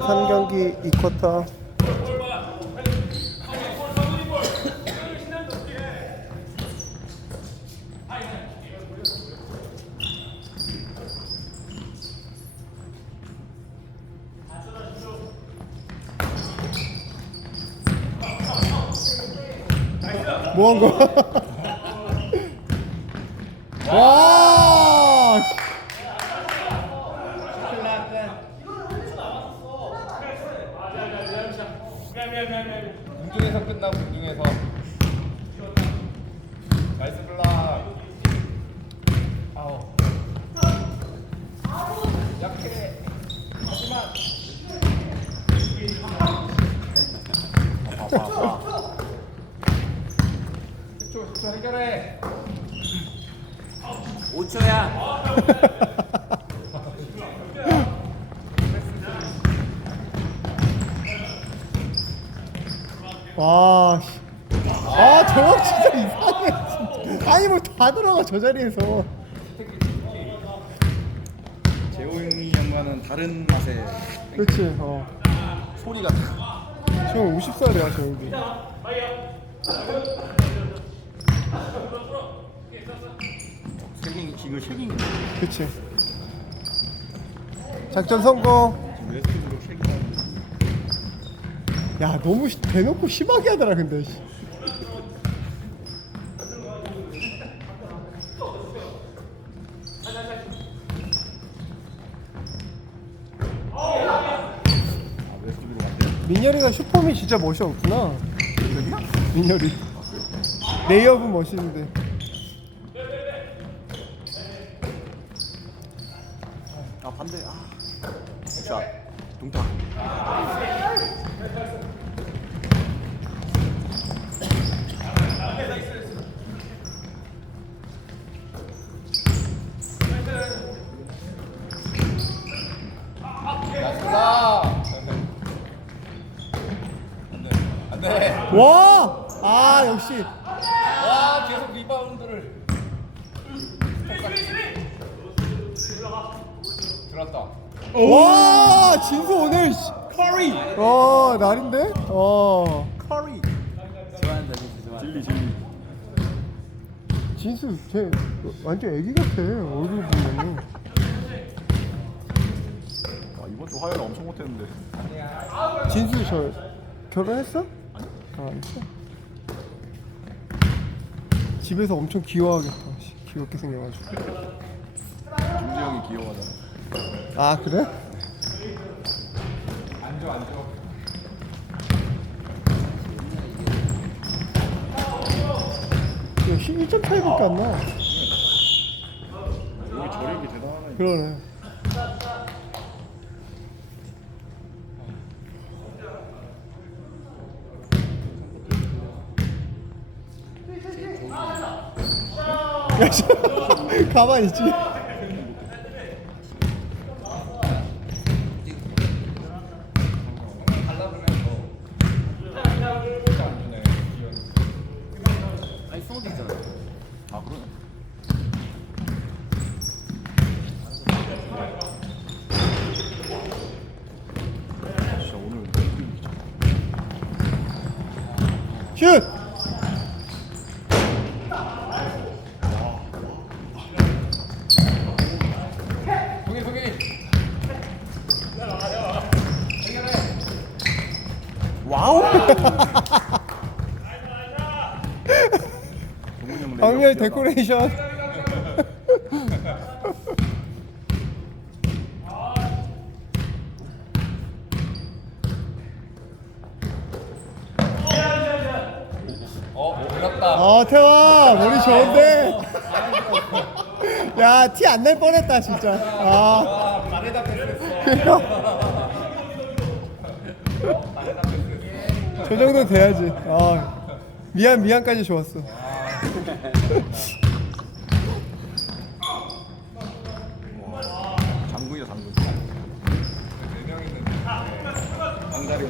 한 경기 2쿼터. 뭐한 거야? 와! 끝나 공중에서 나이스 블락 아우 약해 하지만 아파 아파 10초 10초 해결해 5초야. 와, 씨. 아, 저거 진짜 이상해. 진짜. 아니, 뭐다 들어가, 저 자리에서. 재호이 형과는 다른 맛의 그렇지, 어. 소리가 다 지금 50살이야, 저 형이. 쉐깅 이거 쉐깅인데 그치. 작전 성공. 지금 야, 너무 시- 대놓고 심하게 하더라, 근데. 민열이가 슈퍼미 진짜 멋이 없구나. 민열이. 레이업은 멋있는데. 아 반대 아 자, 안돼 와! 아, 역시. 와 계속 리바운드를 들었다 와! 진수 오늘. 씨. 커리 어, 날인데? 어. 커리 좋아한다, 진짜 좋아. 진리 진리 진수, 쟤 완전 애기 같아. 얼굴 보면은. 아, 이번 주 화요일 엄청 못했는데 진수 저 결혼했어? 아, 안 했어. 집에서 엄청 귀여워하겠다. 씨, 귀엽게 생겨가지고. 김지영이 귀여워하잖아 아 그래? 안줘 야, 11.8밖에 안 나. 여기 저력이 대단하네 그러네. 가만히 있지. 아니, 승호도 있잖아. 아 그러네 진짜 오늘 슛! 동희 동희 형 방열 데코레이션. 어아 태화 머리 좋은데. 야 티 안 날 뻔했다 진짜. 아. 아 발에다 패스했어 저 정도 돼야지. 아 미안 미안까지 좋았어. 장군이다 장군 네명 있는데 장다리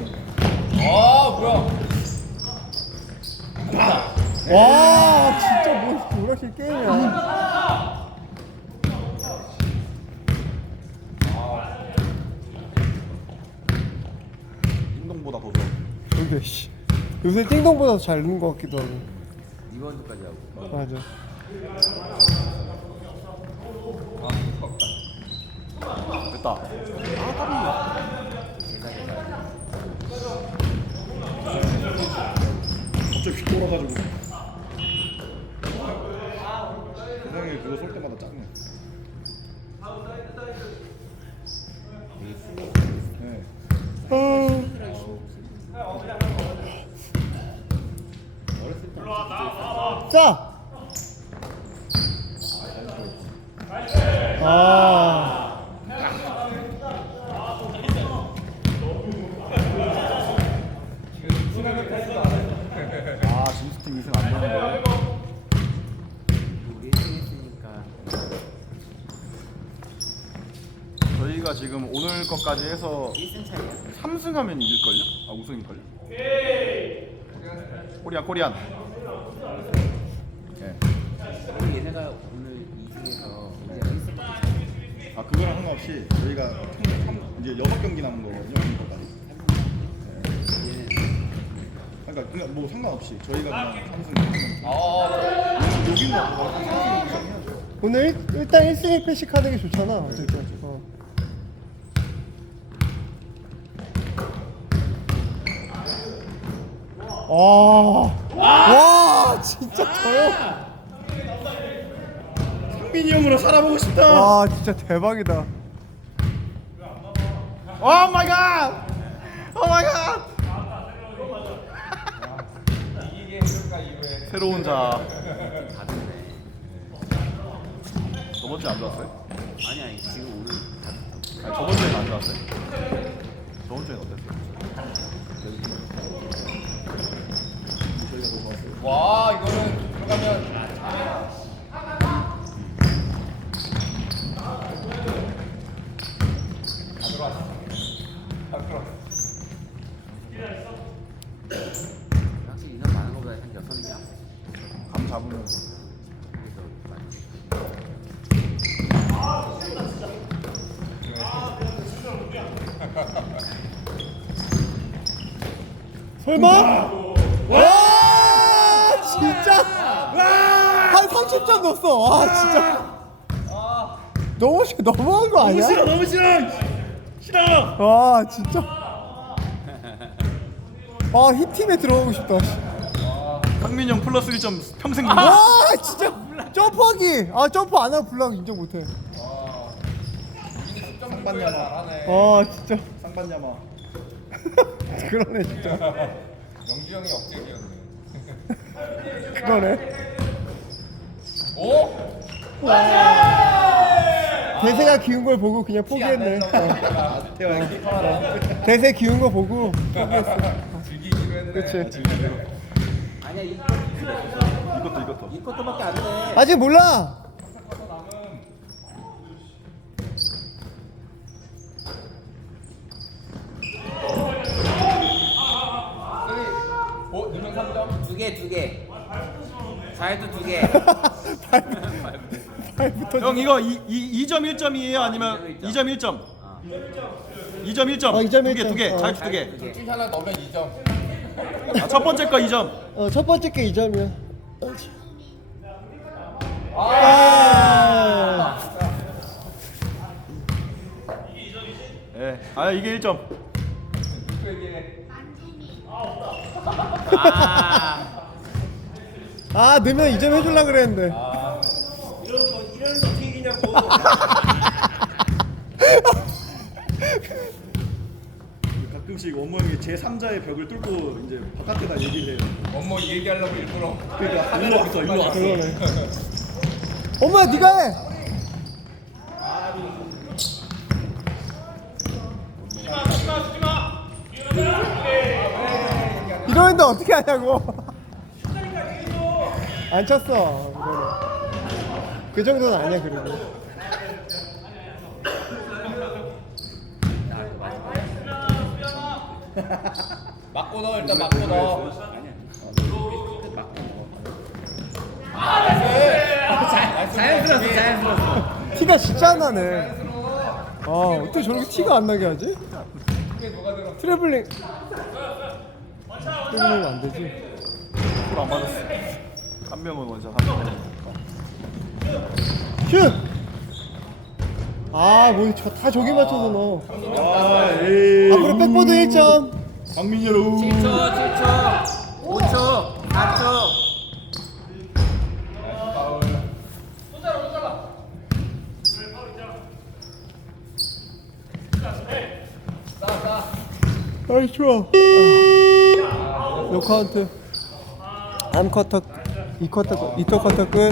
아 뭐야 와 진짜 뭐 오락실 게임이야. 띵동보다 더 좋아. 근데 씨. 요새 띵동보다 더잘 넣는 것 같기도 하고. 리바운드까지 하고. 맞아. 됐다. 갑자기 휙 돌아가지고. 세상에 그거 쏠 때마다 짜증나 네. 자! 아 아 진스팀 2승 안 되는데. 우리 1등 했으니까. 저희가 지금 오늘 것까지 해서 1승 차이야. 3승하면 이길걸요? 아 우승일걸요? 코리안 코리안. 예. 우리 얘네가 오늘 2승해서 이제 1승 아 그거랑 상관없이 저희가 총 삼- 이제 여섯 경기 남은 거거든요 오늘 것까지 얘는 그러니까 그냥 뭐 상관없이 저희가 그냥 삼승 아, 여기는 뭐 오늘 일, 일단 1승 1패씩 하는 게 좋잖아 어쨌든 어. 와, 와 진짜 저요. 상민이 형으로 살아보고 싶다 와 진짜 대박이다. 오 마이 갓! 오 마이 갓! 새로운 자. 저번 주에 안 좋았어요? 아니 아니 지금 오늘 다 아니 저번 주에는 안 좋았어요? 저번 주에는 어땠어요? 와 이거는 들어가면 다 들어왔어. 다 들어왔어. 확실히 인원 많은 것보다 한 6명. 감 잡으면 그래서 많이. 설마? 와 30점 넣었어. 와 진짜. 너무 시- 너무한 거 아니야? 싫어 너무 싫어 싫어 와 진짜. 아 힙팀에 들어가고 싶다. 형 플러스 1점 평생 와 진짜 점프하기. 아 점프 안 하고 블락 인정 못해. 상반야마. 아 진짜 상반야마 그러네 진짜 영주 형이 억제기였네. 그러네. 오? 대세가 기운 걸 보고 그냥 포기했네. 어. 태화 형이 대세 기운 거 보고 포기했어. 즐기기로 했네. 그치. 아니야 이 이것도 이것도 이 것도밖에 안 돼. 아직 몰라. 오, 누명 3점? 두 개, 두 개. 자유도 두 개. 형 이거 이, 이 2점 1점이에요 아니면 2점 1점? 2점 1점 어, 2점 두개 1점. 두개 어. 자유투 두개 줄 하나 넣으면 2점. 아, 첫 번째 거 2점 어, 첫 번째 게 2점이야. 아. 예. 아 이게 1점 아. 아, 넣으면 2점 해줄라 그랬는데. 가끔씩 원모 형이 제 3자의 벽을 뚫고 이제 바깥에다 얘기를 해요 이 얘기하려고 일부러. 그러니까 일로 왔어 일로 왔어 그러네. 엄마, 네가 해. 이러는데 어떻게 하냐고. 안 쳤어. 그 정도는 아니야 그래도. 맞고 넣어 일단 맞고 넣어. 자연스러웠어, 자연스러웠어. 티가 진짜 안 나네. 아 어떻게 저렇게 티가 안 나게 하지? 트래블링 트래블링 안 되지 골안 맞았어. 한 명은 원샷 한 명은. 슛! 아, 뭐다 저기 맞춰서 넣어. 아 에이 앞으로 백보드 1점. 강민이 여러분 7초 7초 5초 4초 아이, 좋아. 노카운트. 암 커터, 이 커터, 이터 커터 끝.